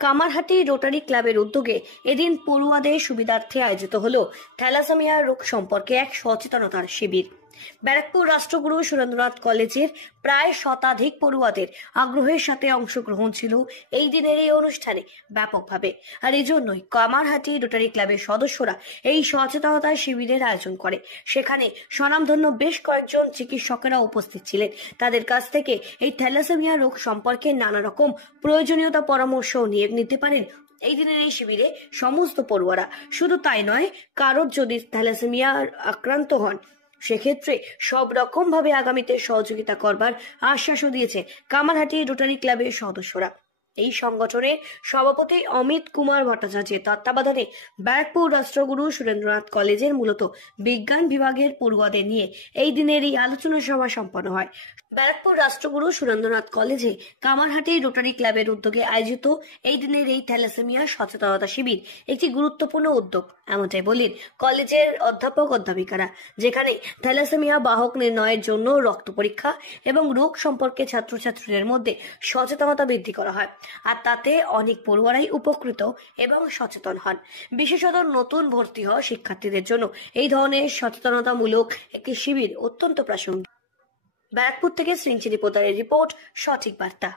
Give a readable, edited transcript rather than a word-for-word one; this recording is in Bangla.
কামারহাটি রোটারি ক্লাবের উদ্যোগে এদিন পড়ুয়াদের সুবিধার্থে আয়োজিত হলো থ্যালাসেমিয়া রোগ সম্পর্কে এক সচেতনতার শিবির। ব্যারাকপুর রাষ্ট্রগুরু সুরেন্দ্রনাথ কলেজের প্রায় শতাধিক পড়ুয়াদের আগ্রহের সাথে অংশগ্রহণ ছিল এই দিনের এই অনুষ্ঠানে ব্যাপকভাবে। আর এই জন্যই কামারহাটি রোটারি ক্লাবের সদস্যরা এই সচেতনতা শিবিরের আয়োজন করে। সেখানে স্বনামধন্য বেশ কয়েকজন চিকিৎসকেরা উপস্থিত ছিলেন। তাদের কাছ থেকে এই থ্যালাসেমিয়া রোগ সম্পর্কে নানা রকম প্রয়োজনীয়তা পরামর্শ নিতে পারেন এই দিনের এই শিবিরে সমস্ত পড়ুয়ারা। শুধু তাই নয়, কারোর যদি থ্যালাসেমিয়া আক্রান্ত হন সেক্ষেত্রে সব রকম ভাবে আগামীতে সহযোগিতা করবার আশ্বাসও দিয়েছে কামারহাটি রোটারি ক্লাবের সদস্যরা। এই সংগঠনের সভাপতি অমিত কুমার ভট্টাচার্যের তত্ত্বাবধানে ব্যারাকপুর রাষ্ট্রগুরু সুরেন্দ্রনাথ কলেজের মূলত বিজ্ঞান বিভাগের পড়ুয়াদের নিয়ে এই দিনের এই আলোচনা সভা সম্পন্ন হয়। ব্যারাকপুর রাষ্ট্রগুরু সুরেন্দ্রনাথ কলেজে কামারহাটি রোটারি ক্লাবের উদ্যোগে আয়োজিত এই দিনের এই থ্যালাসেমিয়া সচেতনতা শিবির একটি গুরুত্বপূর্ণ উদ্যোগ, এমনটাই বলেন কলেজের অধ্যাপক অধ্যাপিকারা। যেখানে থ্যালাসেমিয়া বাহক নির্ণয়ের জন্য রক্ত পরীক্ষা এবং রোগ সম্পর্কে ছাত্রছাত্রীদের মধ্যে সচেতনতা বৃদ্ধি করা হয়। আর তাতে অনেক পড়ুয়ারাই উপকৃত এবং সচেতন হন। বিশেষত নতুন ভর্তি হওয়া শিক্ষার্থীদের জন্য এই ধরনের সচেতনতামূলক একটি শিবির অত্যন্ত প্রাসঙ্গিক। ব্যারাকপুর থেকে শ্রীঞ্চিনী পোদ্দারের রিপোর্ট, সঠিক বার্তা।